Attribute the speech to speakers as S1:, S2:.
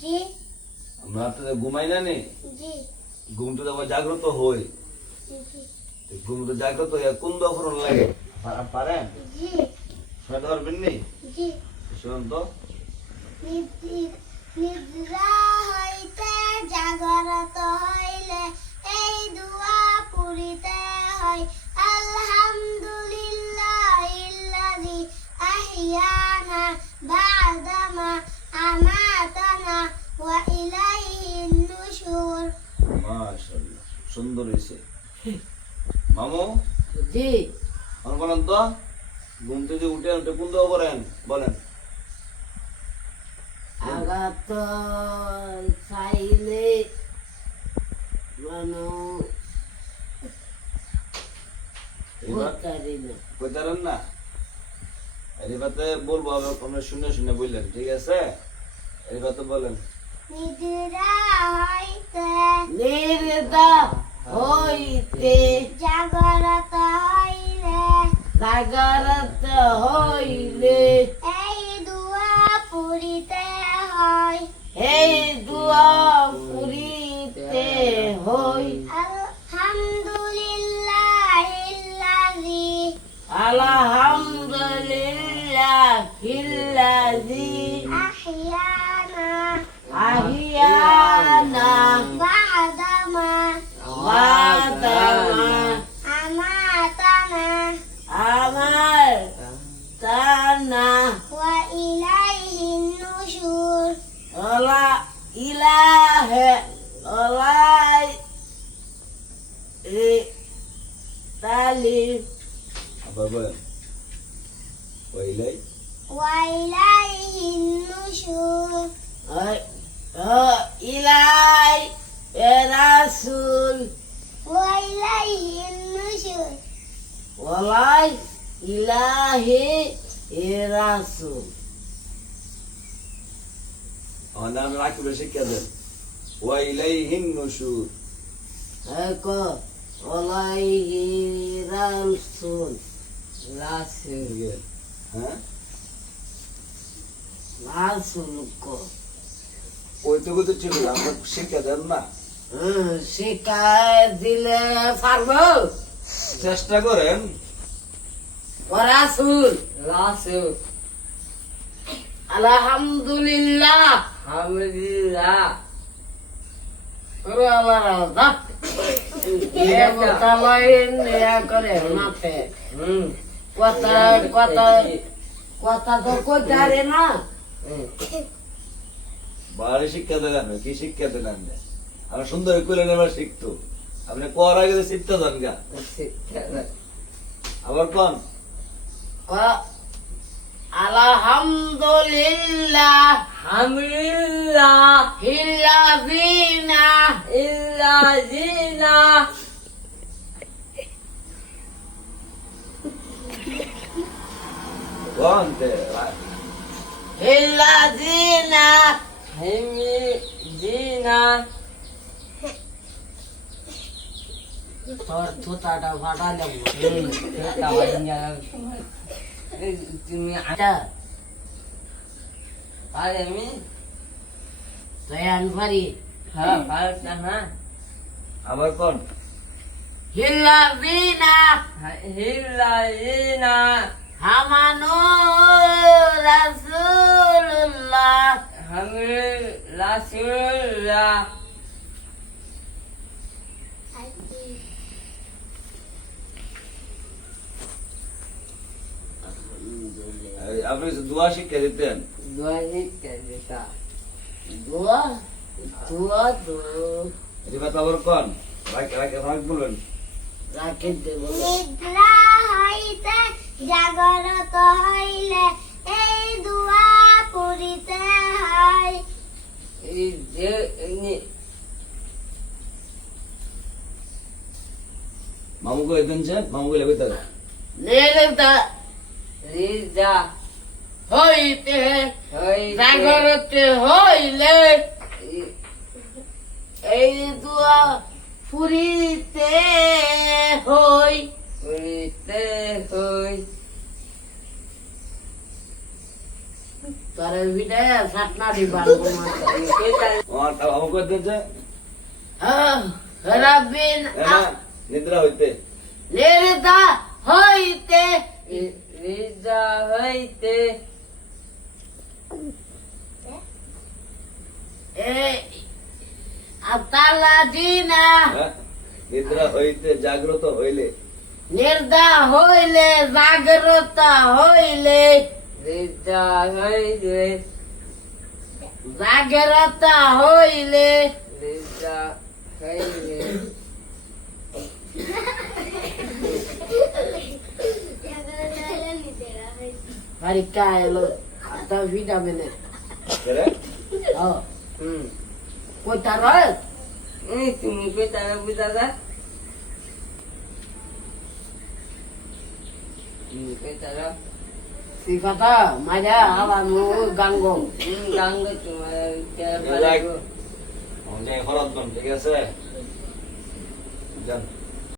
S1: জি।
S2: আমরা তো ঘুমাই না নে? ঘুম তো আবার জাগ্রত হই ঘুম তো জাগ্রত হয়ে কোন দফরন লাগে? পারেন? নি? তো।
S1: নিদ্রা হইতে জাগরত হইলে এই দুয়া পুরিতে
S2: সুন্দর হয়েছে। মামু?
S3: জি।
S2: আমার বলেন তো ঘুম থেকে উঠে উঠে কোন দোয়া করেন বলেন।
S3: আঘাত চাইলে মানুষ
S2: কইতারেন না? এবারে বলব আবার আপনার শুনে শুনে বললেন ঠিক আছে? এবার বলেন।
S1: নিদ্রা হইতে
S3: নির্দা হইতে
S1: জাগরত হইলে
S3: জাগরত হইলে।
S1: এই দুয়া পুরিতে হয়।
S3: এই দুয়া পুরিতে হই।
S1: আলহামদুলিল্লাহ ইল্লাযী وإليه.
S3: وإليه النشور. آه،
S1: آه، إلي يا
S3: رسول. وإليه النشور. والله
S2: إلهي الرسول هنعمل آه، معاك بالشيء كده
S3: وإليه النشور. هكا والله
S2: رسول. رسول হ্যাঁ?
S3: রাসুল কো
S2: ওই তো কথা ছিল আমরা শিক্ষা দেন না।
S3: শিকায় দিলে পারব।
S2: চেষ্টা করেন।
S3: ও রাসুল রাসুল। আলহামদুলিল্লাহ আলহামদুলিল্লাহ করে মাপে কথা কথা কথা তো কইতে পারে না।
S2: বাড়ি শিক্ষা দেন কি শিক্ষা আপনি আমরা সুন্দর করে নেবার শিখতো। আপনি কর আগে তো শিখতে যান গা? আবার কোন?
S3: আলহামদুলিল্লাহ। হামদুলিল্লাহ। ইল্লাযিনা ইল্লাযিনা
S2: কোন তে
S3: ইল্লাযিনা হিমিযিনা তোর থুতাটা ফাটালে তুমি আটা। আরে আমি তয়ান পারি হ্যাঁ পারতা না।
S2: আবার কোন?
S3: হিল্লাযিনা হিল্লাযিনা হামানু রাসূলুল্লাহ। হামু রাসূলুল্লাহ
S2: আপনি দোয়া শিক্ষা দিতেন।
S3: দোয়া দিতে দিতা দোয়া? দোয়া তো।
S2: এবার আবার কোন? রাখ- রাখ- রাখ বলবেন।
S1: হইতে জাগরত হইলে এই দুয়া পুরিতে হয়।
S3: এই যে এনে
S2: মামু করে দিনছে মামু করে কইতে
S3: নিরতা রিজা হইতে। জাগরতে হইলে এই দুয়া ফুরিতে হই। ফুরিতে হই।
S2: নিদ্রা হইতে।
S3: নির্দা হইতে
S4: রিজা হইতে।
S2: হ্যাঁ? নিদ্রা হইতে জাগ্রত হইলে।
S3: নির্দা হইলে জাগ্রত হইলে।
S4: রিজা হইতে
S3: জাগ্রত হইলে
S4: রিজা হইতে
S3: Marika এলো আতা ভিটামিনে
S2: রে
S3: ও
S4: হুম
S3: কইতা রয় কথা মাঝা আবার নো গাঙ্গো
S4: গাঙ্গ
S2: ঠিক আছে? যান